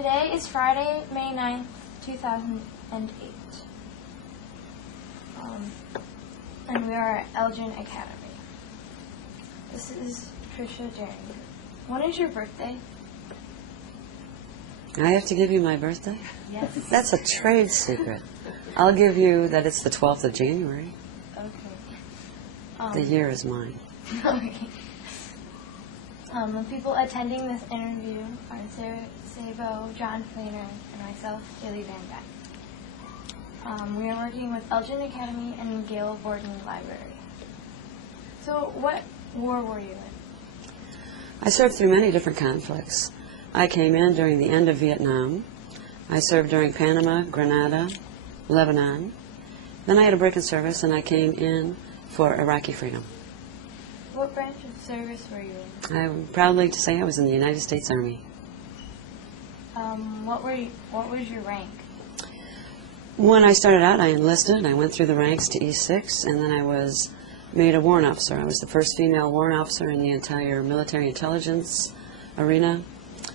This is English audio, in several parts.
Today is Friday, May 9th, 2008. And we are at Elgin Academy. This is Patricia Dieringer. When is your birthday? I have to give you my birthday? Yes. That's a trade secret. I'll give you that it's the 12th of January. Okay. The year is mine. Okay. The people attending this interview are Sarah Sabo, John Flainer, and myself, Haley Van Beck. We are working with Elgin Academy and Gail Borden Library. So what war were you in? I served through many different conflicts. I came in during the end of Vietnam. I served during Panama, Grenada, Lebanon. Then I had a break in service, and I came in for Iraqi freedom. What branch of service were you in? I'm proudly to say I was in the United States Army. What was your rank? When I started out, I enlisted. I went through the ranks to E6, and then I was made a warrant officer. I was the first female warrant officer in the entire military intelligence arena,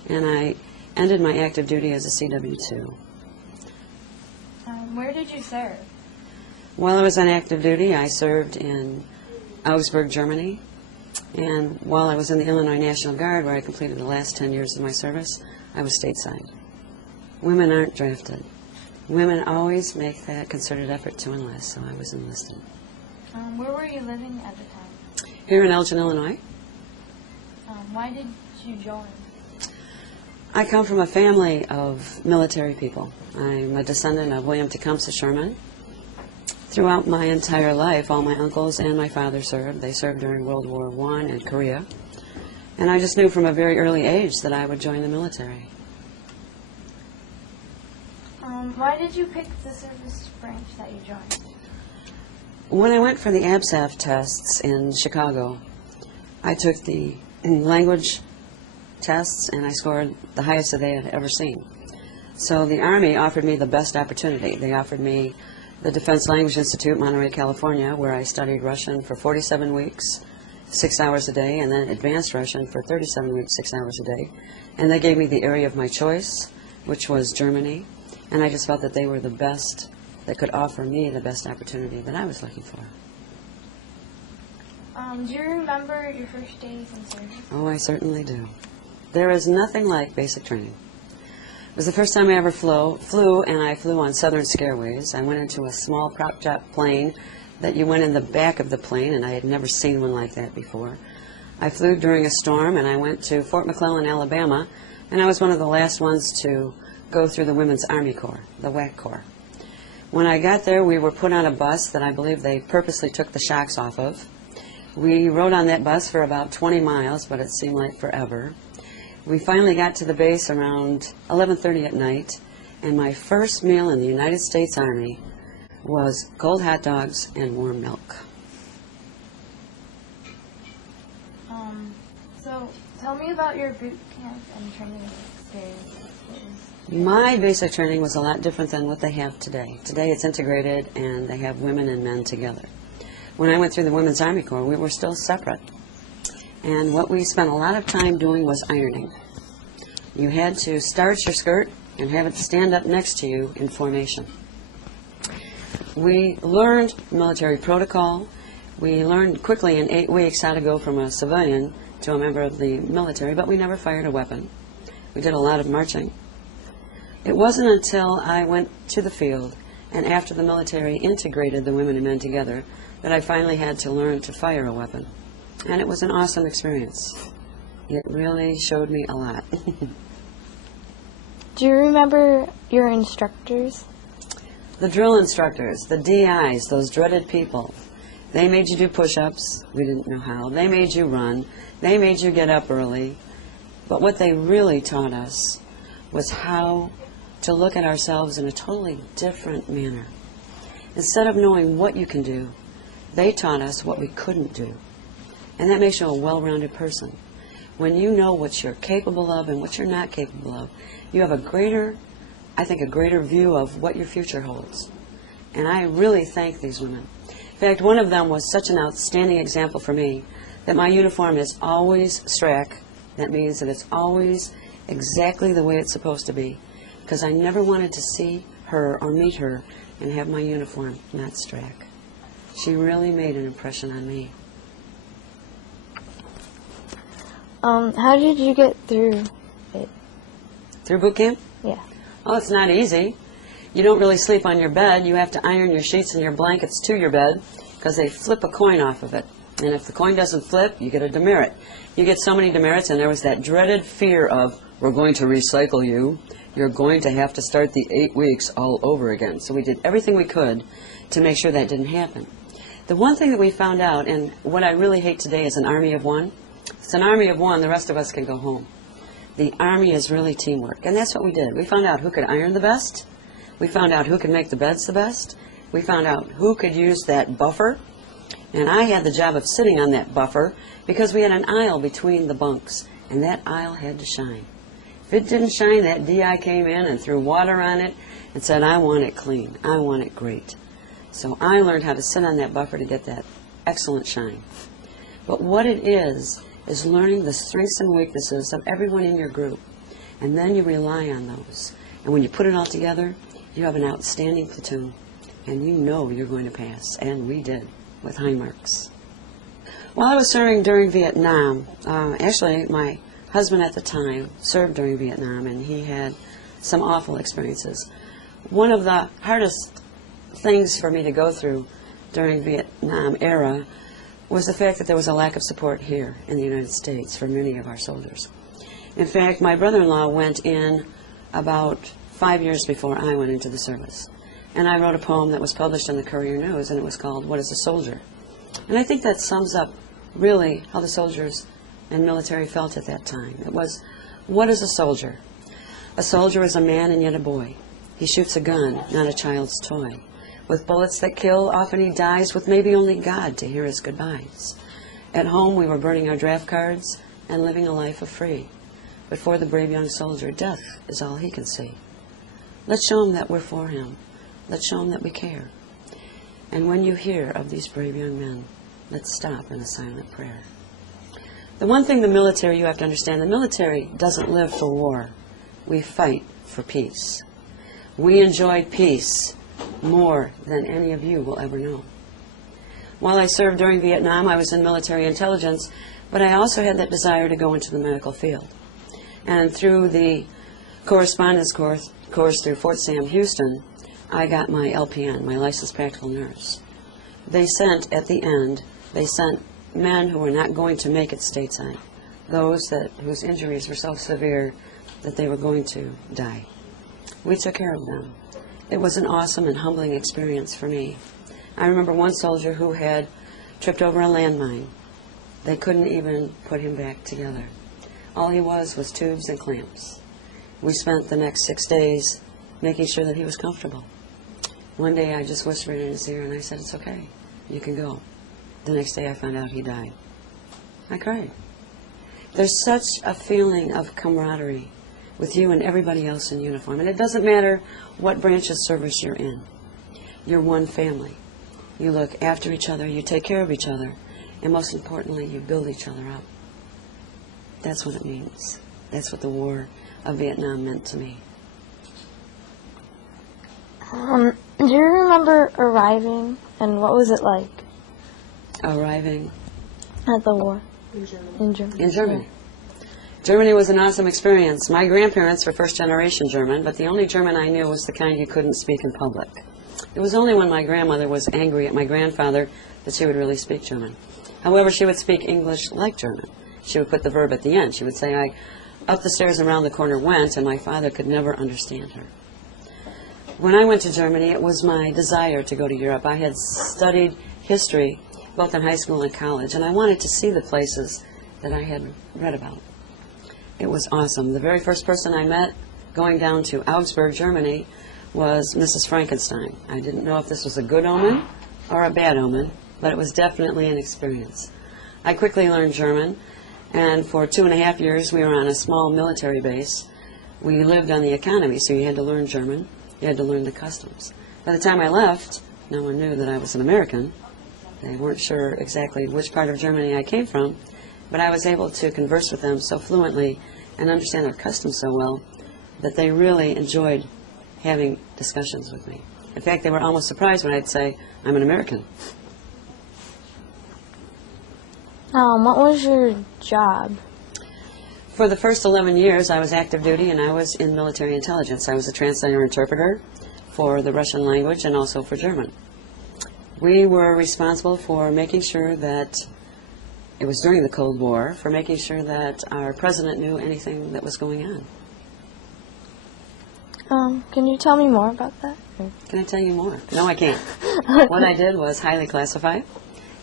and I ended my active duty as a CW2. Where did you serve? While I was on active duty, I served in Augsburg, Germany, and while I was in the Illinois National Guard, where I completed the last 10 years of my service, I was stateside. Women aren't drafted. Women always make that concerted effort to enlist, so I was enlisted. Where were you living at the time? Here in Elgin, Illinois. Why did you join? I come from a family of military people. I'm a descendant of William Tecumseh Sherman. Throughout my entire life, all my uncles and my father served. They served during World War I and Korea. And I just knew from a very early age that I would join the military. Why did you pick the service branch that you joined? When I went for the ABSAF tests in Chicago, I took the language tests and I scored the highest that they had ever seen. So the Army offered me the best opportunity. They offered me the Defense Language Institute, Monterey, California, where I studied Russian for 47 weeks, 6 hours a day, and then advanced Russian for 37 weeks, 6 hours a day. And they gave me the area of my choice, which was Germany, and I just felt that they were the best that could offer me the best opportunity that I was looking for. Do you remember your first days in service? Oh, I certainly do. There is nothing like basic training. It was the first time I ever flew, and I flew on Southern Scareways. I went into a small prop jet plane that you went in the back of the plane, and I had never seen one like that before. I flew during a storm, and I went to Fort McClellan, Alabama, and I was one of the last ones to go through the Women's Army Corps, the WAC Corps. When I got there, we were put on a bus that I believe they purposely took the shocks off of. We rode on that bus for about 20 miles, but it seemed like forever. We finally got to the base around 11:30 at night, and my first meal in the United States Army was cold hot dogs and warm milk. So tell me about your boot camp and training experiences. My basic training was a lot different than what they have today. Today it's integrated, and they have women and men together. When I went through the Women's Army Corps, we were still separate. And what we spent a lot of time doing was ironing. You had to starch your skirt and have it stand up next to you in formation. We learned military protocol. We learned quickly in 8 weeks how to go from a civilian to a member of the military, but we never fired a weapon. We did a lot of marching. It wasn't until I went to the field and after the military integrated the women and men together that I finally had to learn to fire a weapon. And it was an awesome experience. It really showed me a lot. Do you remember your instructors? The drill instructors, the DIs, those dreaded people, they made you do push-ups. We didn't know how. They made you run. They made you get up early. But what they really taught us was how to look at ourselves in a totally different manner. Instead of knowing what you can do, they taught us what we couldn't do. And that makes you a well-rounded person. When you know what you're capable of and what you're not capable of, you have a greater view of what your future holds. And I really thank these women. In fact, one of them was such an outstanding example for me that my uniform is always strack. That means that it's always exactly the way it's supposed to be, because I never wanted to see her or meet her and have my uniform not strack. She really made an impression on me. How did you get through it? Through boot camp? Yeah. Oh, it's not easy. You don't really sleep on your bed. You have to iron your sheets and your blankets to your bed because they flip a coin off of it. And if the coin doesn't flip, you get a demerit. You get so many demerits, and there was that dreaded fear of, we're going to recycle you. You're going to have to start the 8 weeks all over again. So we did everything we could to make sure that didn't happen. The one thing that we found out, and what I really hate today is an army of one. It's an army of one, the rest of us can go home. The army is really teamwork, and that's what we did. We found out who could iron the best. We found out who could make the beds the best. We found out who could use that buffer. And I had the job of sitting on that buffer because we had an aisle between the bunks, and that aisle had to shine. If it didn't shine, that DI came in and threw water on it and said, I want it clean. I want it great. So I learned how to sit on that buffer to get that excellent shine. But what it is learning the strengths and weaknesses of everyone in your group. And then you rely on those. And when you put it all together, you have an outstanding platoon. And you know you're going to pass. And we did, with high marks. While I was serving during Vietnam, actually my husband at the time served during Vietnam, and he had some awful experiences. One of the hardest things for me to go through during Vietnam era was the fact that there was a lack of support here in the United States for many of our soldiers. In fact, my brother-in-law went in about 5 years before I went into the service. And I wrote a poem that was published in the Courier News, and it was called, What is a Soldier? And I think that sums up really how the soldiers and military felt at that time. It was, what is a soldier? A soldier is a man and yet a boy. He shoots a gun, not a child's toy. With bullets that kill, often he dies with maybe only God to hear his goodbyes. At home, we were burning our draft cards and living a life of free. But for the brave young soldier, death is all he can see. Let's show him that we're for him. Let's show him that we care. And when you hear of these brave young men, let's stop in a silent prayer. The one thing the military, you have to understand, the military doesn't live for war. We fight for peace. We enjoyed peace more than any of you will ever know. While I served during Vietnam, I was in military intelligence, but I also had that desire to go into the medical field. And through the correspondence course through Fort Sam Houston, I got my LPN, my licensed practical nurse. They sent, at the end, men who were not going to make it stateside, whose injuries were so severe that they were going to die. We took care of them. It was an awesome and humbling experience for me. I remember one soldier who had tripped over a landmine. They couldn't even put him back together. All he was tubes and clamps. We spent the next 6 days making sure that he was comfortable. One day I just whispered in his ear and I said, it's okay, you can go. The next day I found out he died. I cried. There's such a feeling of camaraderie with you and everybody else in uniform. And it doesn't matter what branch of service you're in. You're one family. You look after each other, you take care of each other, and most importantly, you build each other up. That's what it means. That's what the war of Vietnam meant to me. Do you remember arriving, and what was it like? Arriving? At the war. In Germany. Yeah. Germany was an awesome experience. My grandparents were first-generation German, but the only German I knew was the kind you couldn't speak in public. It was only when my grandmother was angry at my grandfather that she would really speak German. However, she would speak English like German. She would put the verb at the end. She would say, I up the stairs and around the corner went, and my father could never understand her. When I went to Germany, it was my desire to go to Europe. I had studied history both in high school and college, and I wanted to see the places that I had read about. It was awesome. The very first person I met going down to Augsburg, Germany, was Mrs. Frankenstein. I didn't know if this was a good omen or a bad omen, but it was definitely an experience. I quickly learned German, and for 2.5 years we were on a small military base. We lived on the economy, so you had to learn German. You had to learn the customs. By the time I left, no one knew that I was an American. They weren't sure exactly which part of Germany I came from, but I was able to converse with them so fluently and understand their customs so well that they really enjoyed having discussions with me. In fact, they were almost surprised when I'd say, I'm an American. What was your job? For the first 11 years, I was active duty, and I was in military intelligence. I was a translator-interpreter for the Russian language and also for German. We were responsible for making sure that, it was during the Cold War, for making sure that our president knew anything that was going on. Can you tell me more about that? Can I tell you more? No, I can't. What I did was highly classified.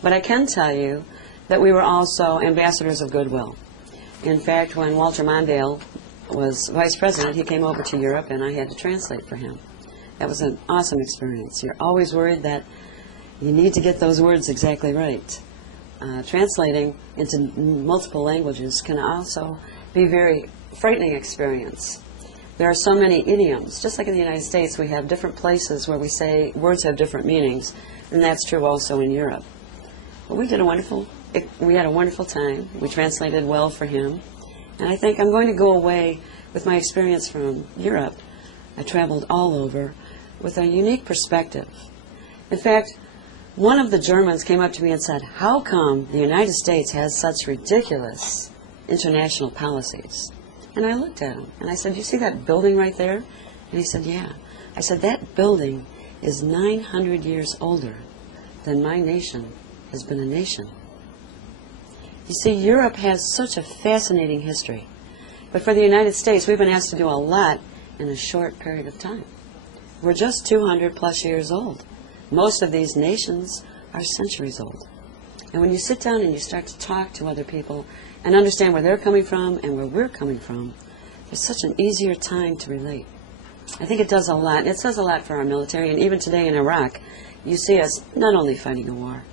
But I can tell you that we were also ambassadors of goodwill. In fact, when Walter Mondale was vice president, he came over to Europe and I had to translate for him. That was an awesome experience. You're always worried that you need to get those words exactly right. Translating into multiple languages can also be a very frightening experience. There are so many idioms. Just like in the United States, we have different places where we say words have different meanings, and that's true also in Europe. But we had a wonderful time. We translated well for him. And I think I'm going to go away with my experience from Europe. I traveled all over with a unique perspective. In fact, one of the Germans came up to me and said, how come the United States has such ridiculous international policies? And I looked at him and I said, you see that building right there? And he said, yeah. I said, that building is 900 years older than my nation has been a nation. You see, Europe has such a fascinating history. But for the United States, we've been asked to do a lot in a short period of time. We're just 200 plus years old. Most of these nations are centuries old. And when you sit down and you start to talk to other people and understand where they're coming from and where we're coming from, there's such an easier time to relate. I think it does a lot. It says a lot for our military. And even today in Iraq, you see us not only fighting a war,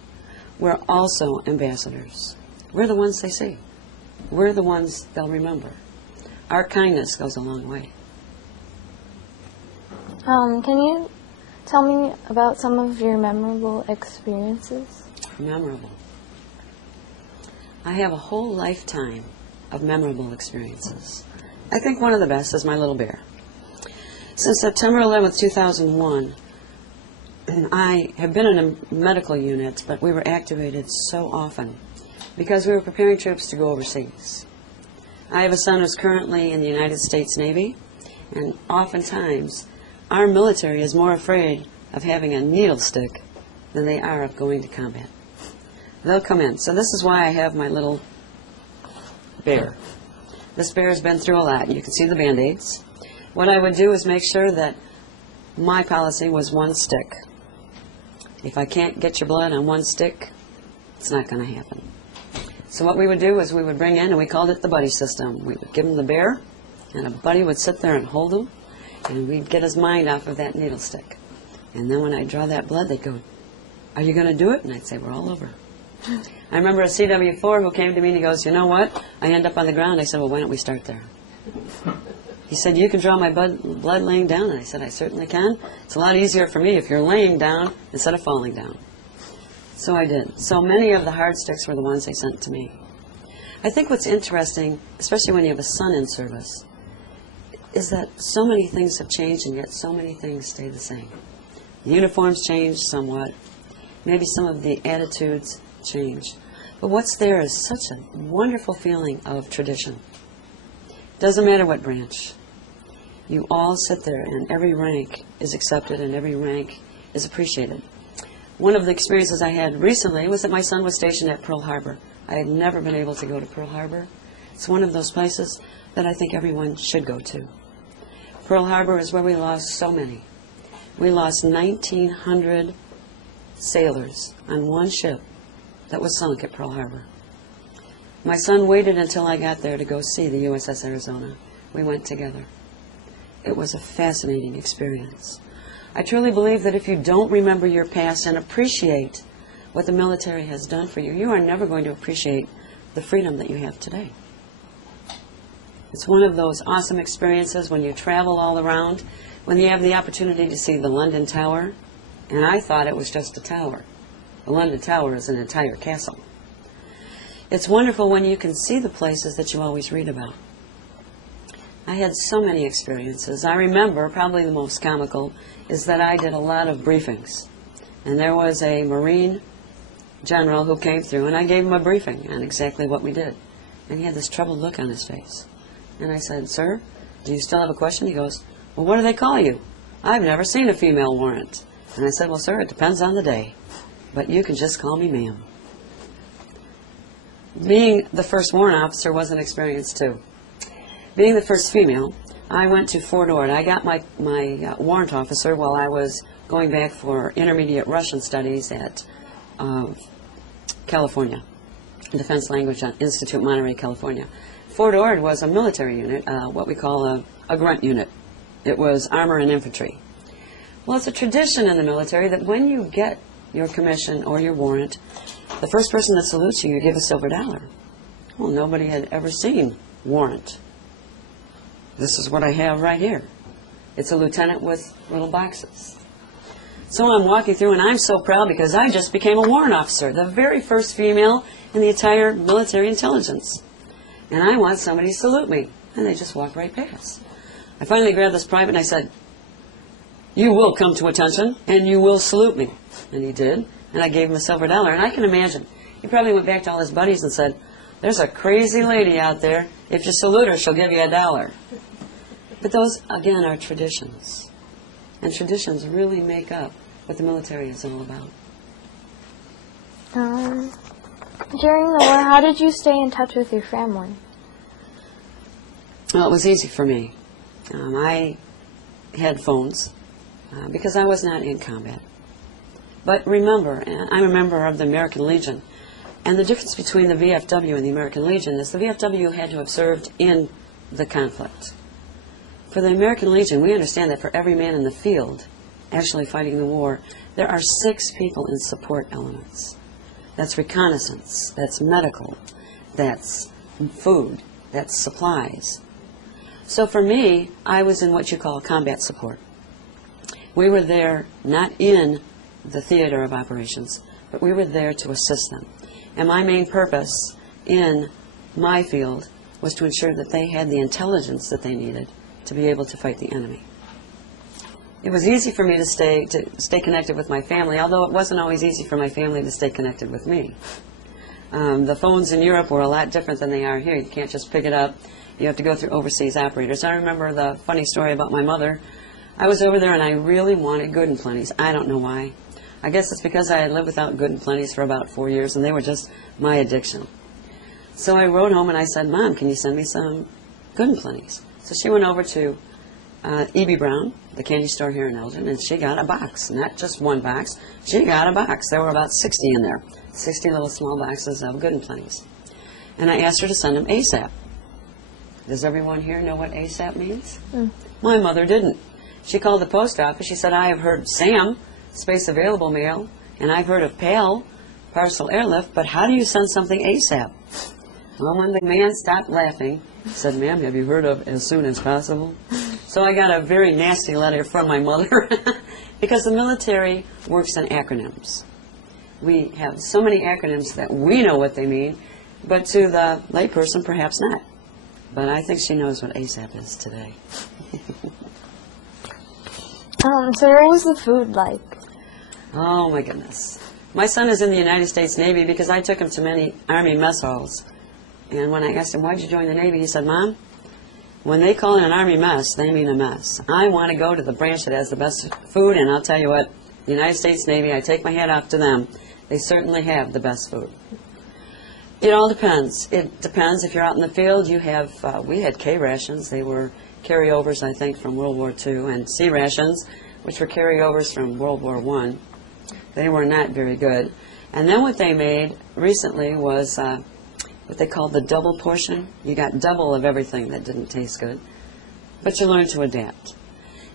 we're also ambassadors. We're the ones they see. We're the ones they'll remember. Our kindness goes a long way. Can you tell me about some of your memorable experiences? Memorable. I have a whole lifetime of memorable experiences. I think one of the best is my little bear. Since September 11th, 2001, I have been in a medical unit, but we were activated so often because we were preparing troops to go overseas. I have a son who's currently in the United States Navy, and oftentimes our military is more afraid of having a needle stick than they are of going to combat. They'll come in. So this is why I have my little bear. This bear has been through a lot. You can see the Band-Aids. What I would do is make sure that my policy was one stick. If I can't get your blood on one stick, it's not going to happen. So what we would do is we would bring in, and we called it the buddy system. We would give him the bear, and a buddy would sit there and hold him, and we'd get his mind off of that needle stick. And then when I'd draw that blood, they'd go, are you going to do it? And I'd say, we're all over. I remember a CW4 who came to me and he goes, you know what? I end up on the ground. I said, well, why don't we start there? He said, you can draw my blood laying down. And I said, I certainly can. It's a lot easier for me if you're laying down instead of falling down. So I did. So many of the hard sticks were the ones they sent to me. I think what's interesting, especially when you have a son in service, is that so many things have changed and yet so many things stay the same. The uniforms changed somewhat. Maybe some of the attitudes changed. But what's there is such a wonderful feeling of tradition. Doesn't matter what branch. You all sit there and every rank is accepted and every rank is appreciated. One of the experiences I had recently was that my son was stationed at Pearl Harbor. I had never been able to go to Pearl Harbor. It's one of those places that I think everyone should go to. Pearl Harbor is where we lost so many. We lost 1,900 sailors on one ship that was sunk at Pearl Harbor. My son waited until I got there to go see the USS Arizona. We went together. It was a fascinating experience. I truly believe that if you don't remember your past and appreciate what the military has done for you, you are never going to appreciate the freedom that you have today. It's one of those awesome experiences when you travel all around, when you have the opportunity to see the London Tower, and I thought it was just a tower. The London Tower is an entire castle. It's wonderful when you can see the places that you always read about. I had so many experiences. I remember, probably the most comical, is that I did a lot of briefings. And there was a Marine general who came through, and I gave him a briefing on exactly what we did. And he had this troubled look on his face. And I said, "Sir, do you still have a question?" He goes, "Well, what do they call you? I've never seen a female warrant." And I said, "Well, sir, it depends on the day. But you can just call me ma'am." Being the first warrant officer was an experience, too. Being the first female, I went to Fort Ord. I got my warrant officer while I was going back for intermediate Russian studies at California, Defense Language Institute, Monterey, California. Fort Ord was a military unit, what we call a grunt unit. It was armor and infantry. Well, it's a tradition in the military that when you get your commission or your warrant, the first person that salutes you, you give a silver dollar. Well, nobody had ever seen warrant. This is what I have right here. It's a lieutenant with little boxes. So I'm walking through, and I'm so proud because I just became a warrant officer, the very first female in the entire military intelligence. And I want somebody to salute me. And they just walk right past. I finally grabbed this private and I said, "You will come to attention and you will salute me." And he did. And I gave him a silver dollar. And I can imagine, he probably went back to all his buddies and said, "There's a crazy lady out there. If you salute her, she'll give you $1." But those, again, are traditions. And traditions really make up what the military is all about. During the war, how did you stay in touch with your family? Well, it was easy for me. I had phones because I was not in combat. But remember, I'm a member of the American Legion, and the difference between the VFW and the American Legion is the VFW had to have served in the conflict. For the American Legion, we understand that for every man in the field actually fighting the war, there are 6 people in support elements. That's reconnaissance, that's medical, that's food, that's supplies. So for me, I was in what you call combat support. We were there not in the theater of operations, but we were there to assist them. And my main purpose in my field was to ensure that they had the intelligence that they needed to be able to fight the enemy. It was easy for me to stay connected with my family, although it wasn't always easy for my family to stay connected with me. The phones in Europe were a lot different than they are here. You can't just pick it up. You have to go through overseas operators. I remember the funny story about my mother. I was over there and I really wanted Good and Plenty's. I don't know why. I guess it's because I had lived without Good and Plenty's for about 4 years, and they were just my addiction. So I wrote home and I said, "Mom, can you send me some Good and Plenty's?" So she went over to E.B. Brown, the candy store here in Elgin, and she got a box. Not just one box. She got a box. There were about 60 in there. 60 little small boxes of Good and Plenty's. And I asked her to send them ASAP. Does everyone here know what ASAP means? My mother didn't. She called the post office. She said, "I have heard SAM, Space Available Mail, and I've heard of PAL, Parcel Airlift, but how do you send something ASAP?" Well, when the man stopped laughing, he said, "Ma'am, have you heard of as soon as possible?" So I got a very nasty letter from my mother because the military works in acronyms. We have so many acronyms that we know what they mean, but to the layperson, perhaps not. But I think she knows what ASAP is today. So what was the food like? Oh, my goodness. My son is in the United States Navy because I took him to many Army mess halls. And when I asked him, "Why'd you join the Navy?" he said, "Mom, when they call it an Army mess, they mean a mess. I want to go to the branch that has the best food, and I'll tell you what, the United States Navy, I take my hat off to them. They certainly have the best food." It all depends. It depends if you're out in the field. You have, we had K rations. They were carryovers, I think, from World War II, and C rations, which were carryovers from World War I. They were not very good. And then what they made recently was what they called the double portion. You got double of everything that didn't taste good, but you learned to adapt.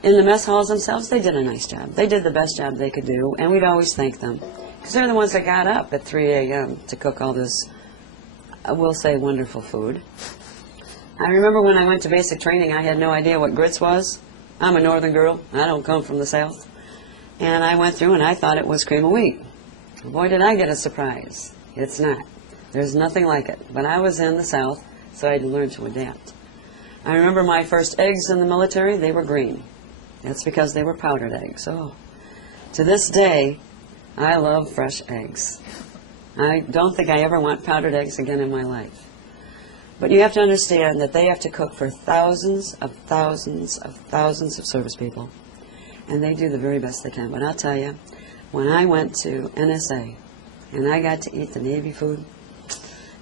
In the mess halls themselves, they did a nice job. They did the best job they could do, and we'd always thank them, because they're the ones that got up at 3 a.m. to cook all this, we'll say, wonderful food. I remember when I went to basic training, I had no idea what grits was. I'm a northern girl. I don't come from the South. And I went through and I thought it was cream of wheat. Boy, did I get a surprise. It's not. There's nothing like it. But I was in the South, so I had to learn to adapt. I remember my first eggs in the military, they were green. That's because they were powdered eggs. Oh. To this day, I love fresh eggs. I don't think I ever want powdered eggs again in my life. But you have to understand that they have to cook for thousands of service people. And they do the very best they can. But I'll tell you, when I went to NSA and I got to eat the Navy food,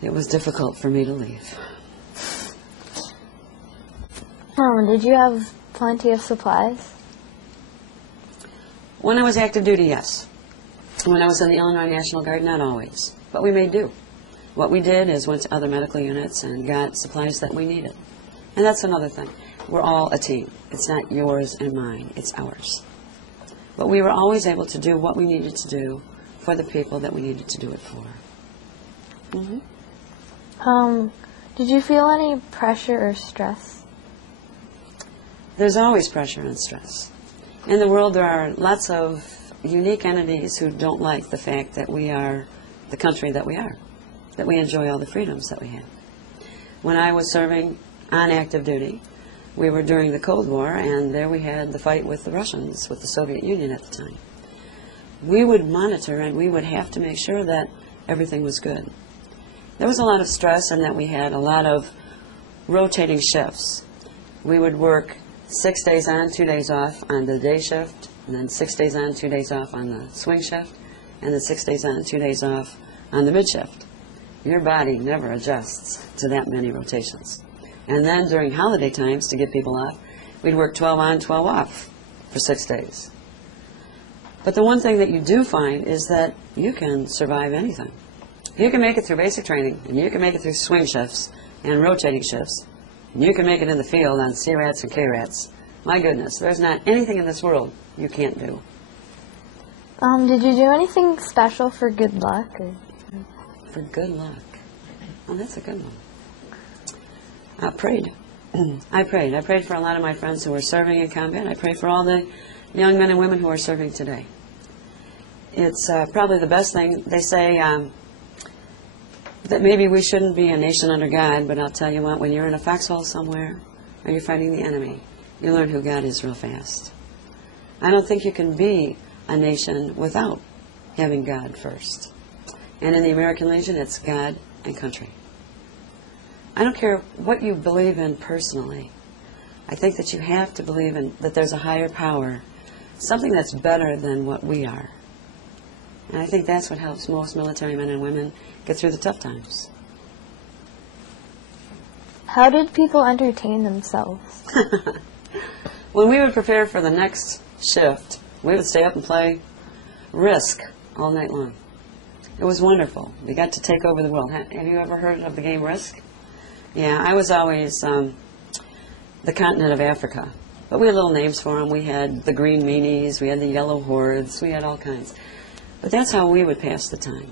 it was difficult for me to leave. Did you have plenty of supplies? When I was active duty, yes. When I was in the Illinois National Guard, not always. But we made do. What we did is went to other medical units and got supplies that we needed. And that's another thing. We're all a team. It's not yours and mine. It's ours. But we were always able to do what we needed to do for the people that we needed to do it for. Mm-hmm. Did you feel any pressure or stress? There's always pressure and stress. In the world, there are lots of unique entities who don't like the fact that we are the country that we are, that we enjoy all the freedoms that we have. When I was serving on active duty, we were during the Cold War, and there we had the fight with the Russians, with the Soviet Union at the time. We would monitor, and we would have to make sure that everything was good. There was a lot of stress in that we had a lot of rotating shifts. We would work 6 days on, 2 days off on the day shift, and then 6 days on, 2 days off on the swing shift, and then 6 days on, 2 days off on the mid shift. Your body never adjusts to that many rotations. And then during holiday times, to get people off, we'd work 12 on, 12 off for 6 days. But the one thing that you do find is that you can survive anything. You can make it through basic training, and you can make it through swing shifts and rotating shifts, and you can make it in the field on C-rats and K-rats. My goodness, there's not anything in this world you can't do. Did you do anything special for good luck? Or? For good luck? Oh, that's a good one. I prayed. I prayed. I prayed for a lot of my friends who were serving in combat. I prayed for all the young men and women who are serving today. It's probably the best thing. They say that maybe we shouldn't be a nation under God, but I'll tell you what, when you're in a foxhole somewhere or you're fighting the enemy, you learn who God is real fast. I don't think you can be a nation without having God first. And in the American Legion, it's God and country. I don't care what you believe in personally. I think that you have to believe in that there's a higher power, something that's better than what we are. And I think that's what helps most military men and women get through the tough times. How did people entertain themselves? When we would prepare for the next shift, we would stay up and play Risk all night long. It was wonderful. We got to take over the world. Have you ever heard of the game Risk? Yeah, I was always the continent of Africa. But we had little names for them. We had the green meanies, we had the yellow hordes, we had all kinds. But that's how we would pass the time.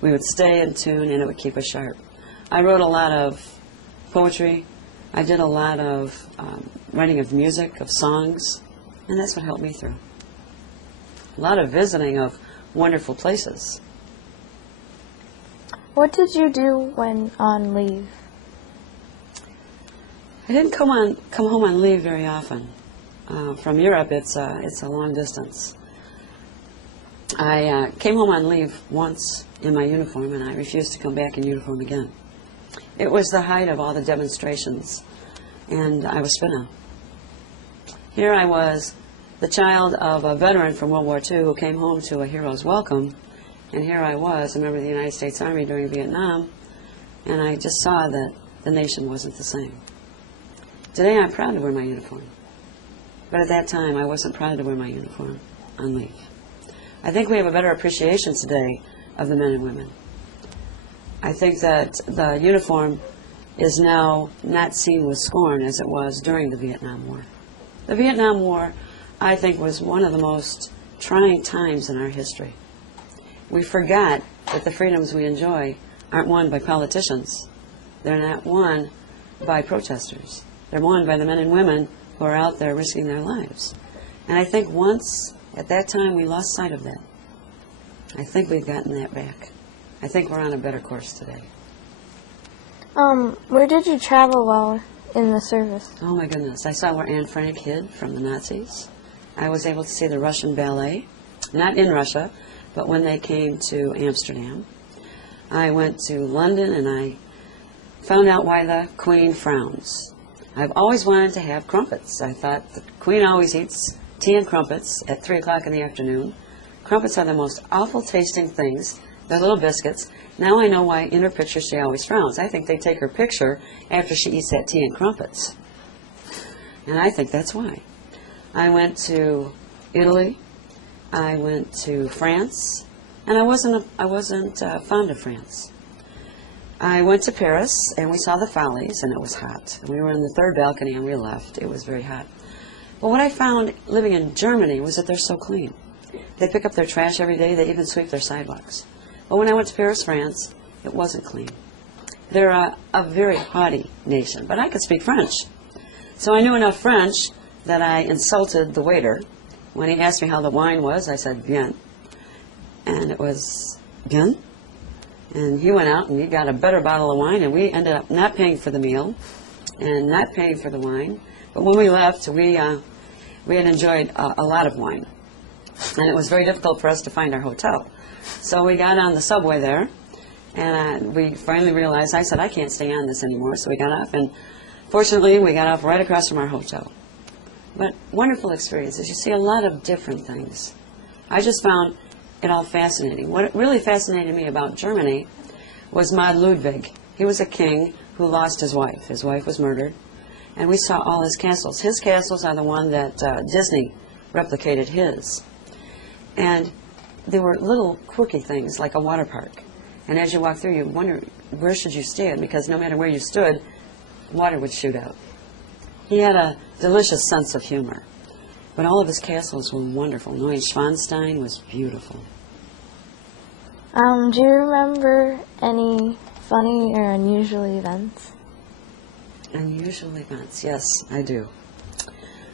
We would stay in tune, and it would keep us sharp. I wrote a lot of poetry. I did a lot of writing of music, of songs, and that's what helped me through. A lot of visiting of wonderful places. What did you do when on leave? I didn't come home on leave very often. From Europe, it's a long distance. I came home on leave once in my uniform, and I refused to come back in uniform again. It was the height of all the demonstrations, and I was spinning. Here I was, the child of a veteran from World War II who came home to a hero's welcome, and here I was, a member of the United States Army during Vietnam, and I just saw that the nation wasn't the same. Today I'm proud to wear my uniform, but at that time I wasn't proud to wear my uniform on leave. I think we have a better appreciation today of the men and women. I think that the uniform is now not seen with scorn as it was during the Vietnam War. The Vietnam War, I think, was one of the most trying times in our history. We forgot that the freedoms we enjoy aren't won by politicians. They're not won by protesters. They're won by the men and women who are out there risking their lives. And I think once, at that time, we lost sight of that. I think we've gotten that back. I think we're on a better course today. Where did you travel while in the service? Oh my goodness. I saw where Anne Frank hid from the Nazis. I was able to see the Russian ballet, not in Russia, but when they came to Amsterdam. I went to London and I found out why the Queen frowns. I've always wanted to have crumpets. I thought the Queen always eats tea and crumpets at 3 o'clock in the afternoon. Crumpets are the most awful tasting things. They're little biscuits. Now I know why in her picture she always frowns. I think they take her picture after she eats that tea and crumpets. And I think that's why. I went to Italy. I went to France. And I wasn't fond of France. I went to Paris, and we saw the Follies, and it was hot. We were in the 3rd balcony, and we left. It was very hot. But what I found living in Germany was that they're so clean. They pick up their trash every day. They even sweep their sidewalks. But when I went to Paris, France, it wasn't clean. They're a very haughty nation, but I could speak French. So I knew enough French that I insulted the waiter. When he asked me how the wine was, I said, bien. And it was bien. And he went out and he got a better bottle of wine, and we ended up not paying for the meal and not paying for the wine. But when we left, we had enjoyed a lot of wine. And it was very difficult for us to find our hotel. So we got on the subway there, and we finally realized, I said, I can't stay on this anymore. So we got off, and fortunately, we got off right across from our hotel. But wonderful experiences. You see a lot of different things. I just found it all fascinating. What really fascinated me about Germany was Maud Ludwig. He was a king who lost his wife. His wife was murdered. And we saw all his castles. His castles are the one that Disney replicated his. And there were little quirky things like a water park. And as you walk through, you wonder, where should you stand? Because no matter where you stood, water would shoot out. He had a delicious sense of humor. But all of his castles were wonderful. Neuschwanstein was beautiful. Do you remember any funny or unusual events? Unusual events, yes, I do.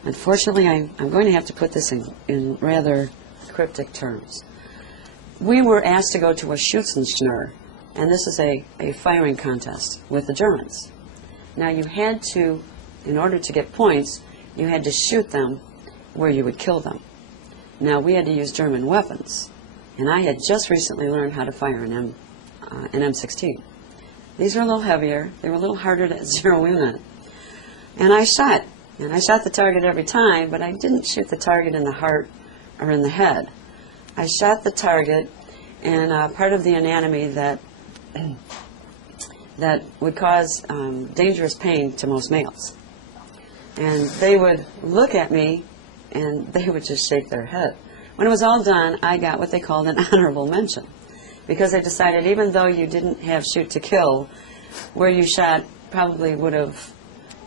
Unfortunately, I'm going to have to put this in rather cryptic terms. We were asked to go to a Schützenschnur, and this is a firing contest with the Germans. Now, you had to, in order to get points, you had to shoot them where you would kill them. Now, we had to use German weapons, and I had just recently learned how to fire an M16. These were a little heavier. They were a little harder to zero in on. And I shot the target every time, but I didn't shoot the target in the heart or in the head. I shot the target in part of the anatomy that would cause dangerous pain to most males. And they would look at me, and they would just shake their head. When it was all done, I got what they called an honorable mention, because they decided even though you didn't have shoot to kill, where you shot probably would have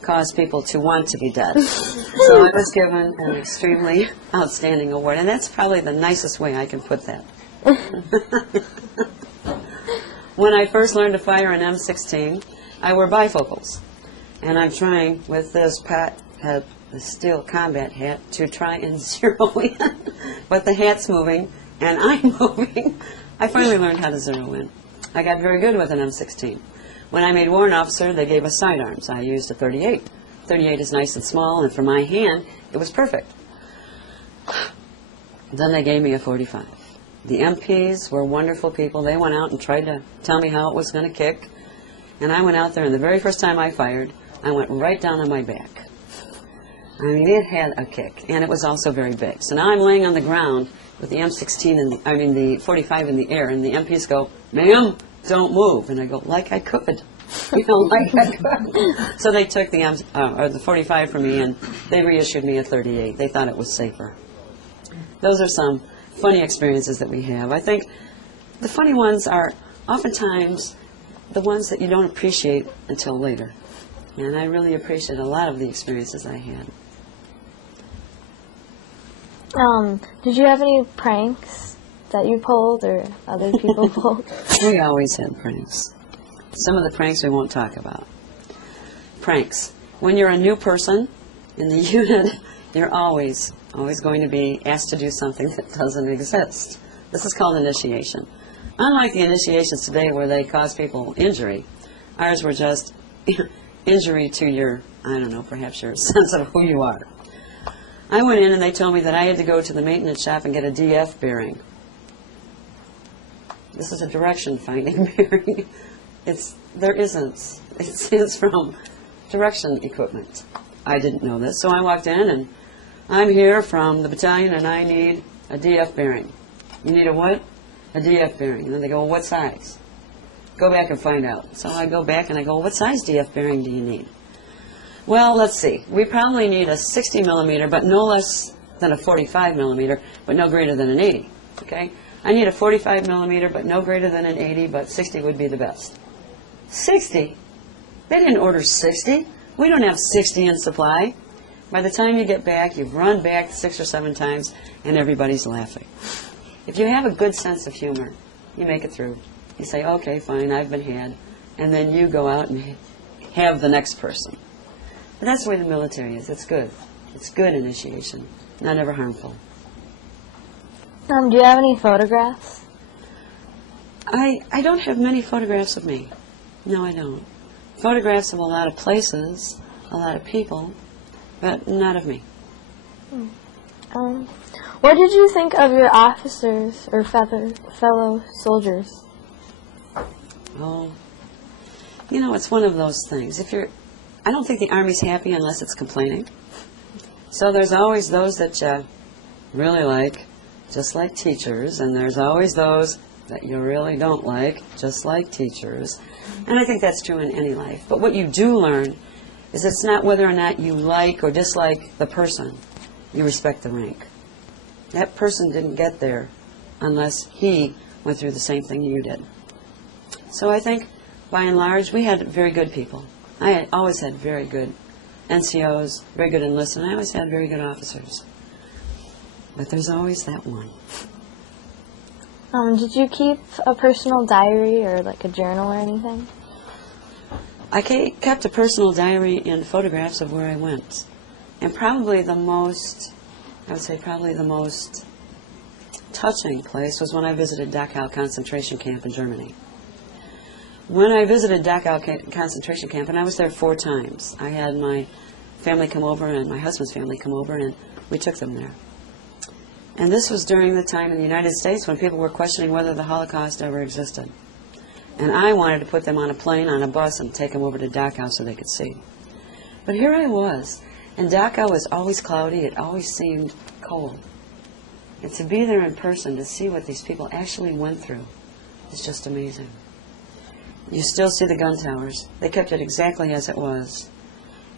caused people to want to be dead. So I was given an extremely outstanding award, and that's probably the nicest way I can put that. When I first learned to fire an M16, I wore bifocals, and I'm trying with this the steel combat hat to try and zero in, but the hat's moving and I'm moving. I finally learned how to zero in. I got very good with an M16. When I made warrant officer, they gave us sidearms. I used a 38. 38 is nice and small, and for my hand, it was perfect. Then they gave me a 45. The MPs were wonderful people. They went out and tried to tell me how it was going to kick, and I went out there, and the very first time I fired, I went right down on my back. I mean, it had a kick, and it was also very big. So now I'm laying on the ground with the M16 the 45 in the air, and the MPs go, "Ma'am, don't move." And I go, "Like I could." Like I could. So they took the 45 from me, and they reissued me a 38. They thought it was safer. Those are some funny experiences that we have. I think the funny ones are oftentimes the ones that you don't appreciate until later. And I really appreciate a lot of the experiences I had. Did you have any pranks that you pulled or other people pulled? We always had pranks. Some of the pranks we won't talk about. Pranks. When you're a new person in the unit, you're always going to be asked to do something that doesn't exist. This is called initiation. Unlike the initiations today where they cause people injury, ours were just injury to your, I don't know, perhaps your sense of who you are. I went in and they told me that I had to go to the maintenance shop and get a DF bearing. This is a direction finding bearing. There isn't. It stands from direction equipment. I didn't know this, so I walked in and I'm here from the battalion and I need a DF bearing. You need a what? A DF bearing. And then they go, well, what size? Go back and find out. So I go back and I go, what size DF bearing do you need? Well, let's see. We probably need a 60 millimeter, but no less than a 45 millimeter, but no greater than an 80. Okay? I need a 45 millimeter, but no greater than an 80, but 60 would be the best. 60? They didn't order 60. We don't have 60 in supply. By the time you get back, you've run back 6 or 7 times, and everybody's laughing. If you have a good sense of humor, you make it through. You say, okay, fine, I've been had. And then you go out and have the next person. But that's the way the military is. It's good. It's good initiation, not ever harmful. Do you have any photographs? I don't have many photographs of me. No, I don't. Photographs of a lot of places, a lot of people, but not of me. What did you think of your officers or fellow soldiers? Oh, you know, it's one of those things. I don't think the Army's happy unless it's complaining. So there's always those that you really like, just like teachers, and there's always those that you really don't like, just like teachers. And I think that's true in any life. But what you do learn is it's not whether or not you like or dislike the person. You respect the rank. That person didn't get there unless he went through the same thing you did. So I think, by and large, we had very good people. I always had very good NCOs, very good enlisted, and I always had very good officers. But there's always that one. Did you keep a personal diary or like a journal or anything? I kept a personal diary and photographs of where I went. And probably the most touching place was when I visited Dachau concentration camp in Germany. When I visited Dachau concentration camp, and I was there 4 times, I had my family come over and my husband's family come over, and we took them there. And this was during the time in the United States when people were questioning whether the Holocaust ever existed. And I wanted to put them on a plane, on a bus, and take them over to Dachau so they could see. But here I was, and Dachau was always cloudy. It always seemed cold. And to be there in person, to see what these people actually went through, is just amazing. You still see the gun towers. They kept it exactly as it was.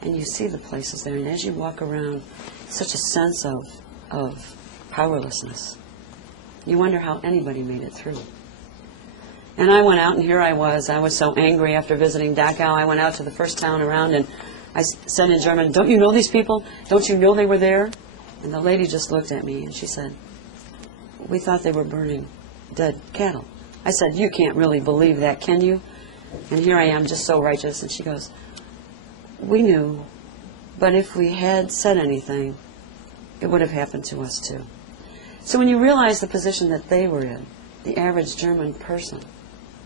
And you see the places there, and as you walk around, such a sense of powerlessness. You wonder how anybody made it through. And I went out, and here I was so angry after visiting Dachau. I went out to the first town around, and I said in German, "Don't you know these people? Don't you know they were there?" And the lady just looked at me, and she said, "We thought they were burning dead cattle." I said, "You can't really believe that, can you?" And here I am, just so righteous. And she goes, "We knew, but if we had said anything, it would have happened to us too." So when you realize the position that they were in, the average German person,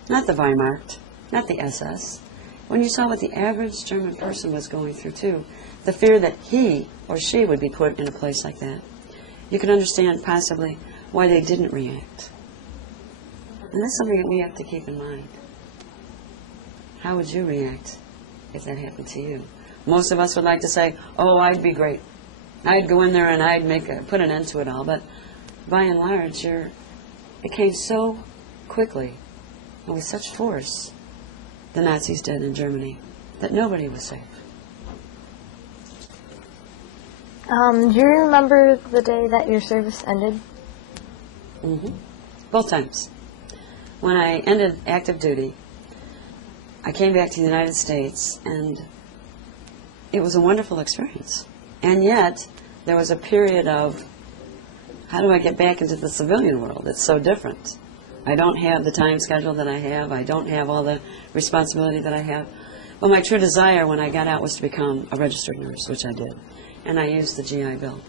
not the Wehrmacht, not the SS, when you saw what the average German person was going through too, the fear that he or she would be put in a place like that, you can understand possibly why they didn't react. And that's something that we have to keep in mind. How would you react if that happened to you? Most of us would like to say, "Oh, I'd be great. I'd go in there and I'd put an end to it all." But by and large, it came so quickly and with such force, the Nazis did in Germany, that nobody was safe. Do you remember the day that your service ended? Mm-hmm. Both times. When I ended active duty, I came back to the United States, and it was a wonderful experience. And yet, there was a period of, how do I get back into the civilian world? It's so different. I don't have the time schedule that I have. I don't have all the responsibility that I have. But my true desire when I got out was to become a registered nurse, which I did. And I used the GI Bill.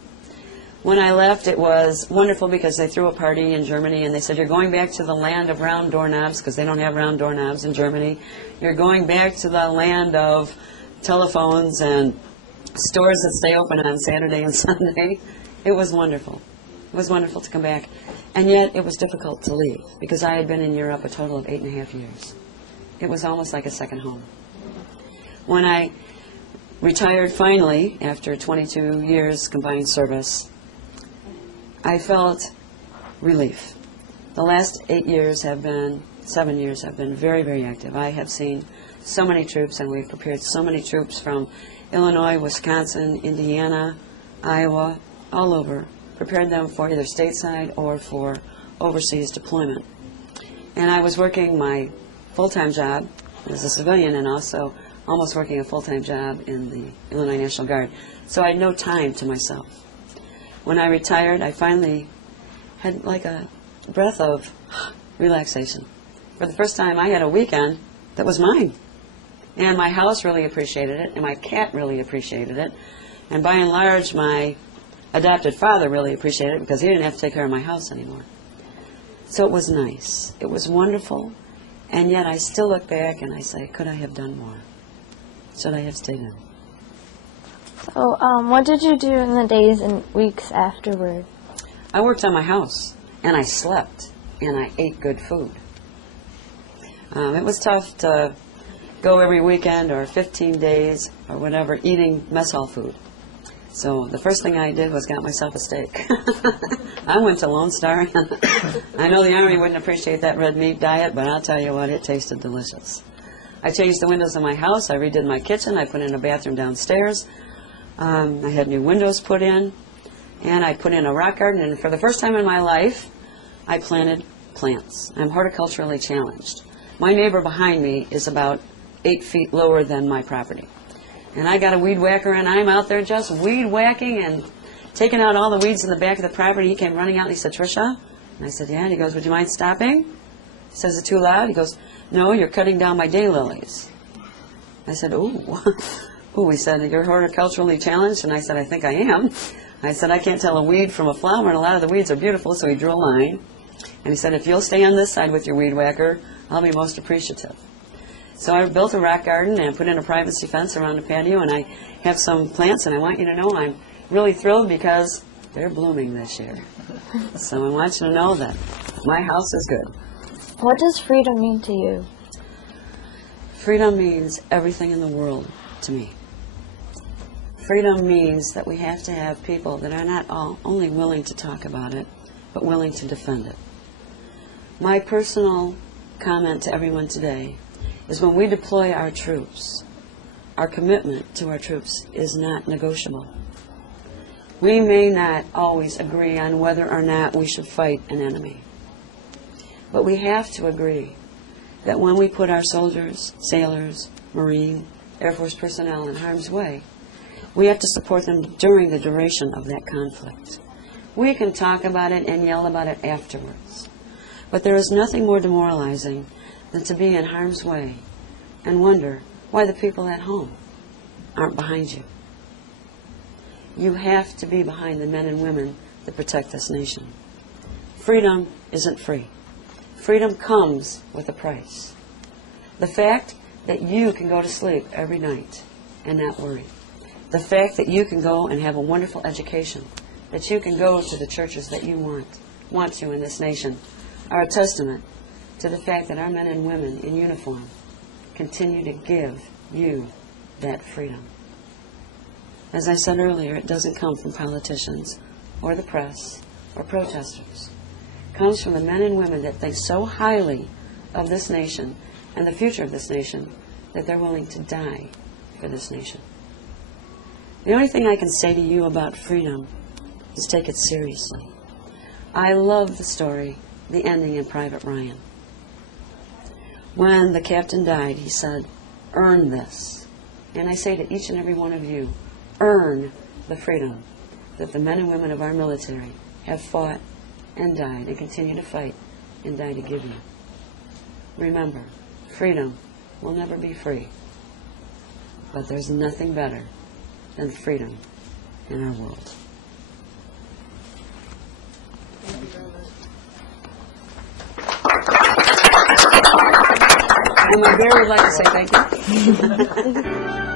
When I left, it was wonderful because they threw a party in Germany, and they said, "You're going back to the land of round doorknobs," because they don't have round doorknobs in Germany. "You're going back to the land of telephones and stores that stay open on Saturday and Sunday. It was wonderful. It was wonderful to come back. And yet it was difficult to leave because I had been in Europe a total of 8.5 years. It was almost like a second home. When I retired finally, after 22 years combined service, I felt relief. The last 7 years have been very, very active. I have seen so many troops, and we've prepared so many troops from Illinois, Wisconsin, Indiana, Iowa, all over, prepared them for either stateside or for overseas deployment. And I was working my full-time job as a civilian and also almost working a full-time job in the Illinois National Guard. So I had no time to myself. When I retired, I finally had like a breath of relaxation. For the first time, I had a weekend that was mine. And my house really appreciated it, and my cat really appreciated it. And by and large, my adopted father really appreciated it because he didn't have to take care of my house anymore. So it was nice. It was wonderful. And yet I still look back and I say, could I have done more? Should I have stayed in? So, what did you do in the days and weeks afterward? I worked on my house, and I slept, and I ate good food. It was tough to go every weekend or 15 days or whatever eating mess hall food. So the first thing I did was got myself a steak. I went to Lone Star. I know the Army wouldn't appreciate that red meat diet, but I'll tell you what, it tasted delicious. I changed the windows in my house. I redid my kitchen. I put in a bathroom downstairs. I had new windows put in, and I put in a rock garden. And for the first time in my life, I planted plants. I'm horticulturally challenged. My neighbor behind me is about 8 feet lower than my property. And I got a weed whacker, and I'm out there just weed whacking and taking out all the weeds in the back of the property. He came running out, and he said, Tricia? And I said, yeah. And he goes, would you mind stopping? He says, is it too loud? He goes, no, you're cutting down my daylilies. I said, ooh. Ooh, he said, you're horticulturally challenged? And I said, I think I am. I said, I can't tell a weed from a flower, and a lot of the weeds are beautiful, so he drew a line. And he said, if you'll stay on this side with your weed whacker, I'll be most appreciative. So I built a rock garden and put in a privacy fence around the patio, and I have some plants, and I want you to know I'm really thrilled because they're blooming this year. So I want you to know that my house is good. What does freedom mean to you? Freedom means everything in the world to me. Freedom means that we have to have people that are not only willing to talk about it, but willing to defend it. My personal comment to everyone today is when we deploy our troops, our commitment to our troops is not negotiable. We may not always agree on whether or not we should fight an enemy, but we have to agree that when we put our soldiers, sailors, Marine, Air Force personnel in harm's way, we have to support them during the duration of that conflict. We can talk about it and yell about it afterwards, but there is nothing more demoralizing than to be in harm's way and wonder why the people at home aren't behind you. You have to be behind the men and women that protect this nation. Freedom isn't free. Freedom comes with a price. The fact that you can go to sleep every night and not worry. The fact that you can go and have a wonderful education, that you can go to the churches that you want to in this nation, are a testament to the fact that our men and women in uniform continue to give you that freedom. As I said earlier, it doesn't come from politicians or the press or protesters. It comes from the men and women that think so highly of this nation and the future of this nation that they're willing to die for this nation. The only thing I can say to you about freedom is take it seriously. I love the story, the ending in Private Ryan. When the captain died, he said, earn this. And I say to each and every one of you, earn the freedom that the men and women of our military have fought and died and continue to fight and die to give you. Remember, freedom will never be free, but there's nothing better than freedom in our world. And my bear would like to say thank you.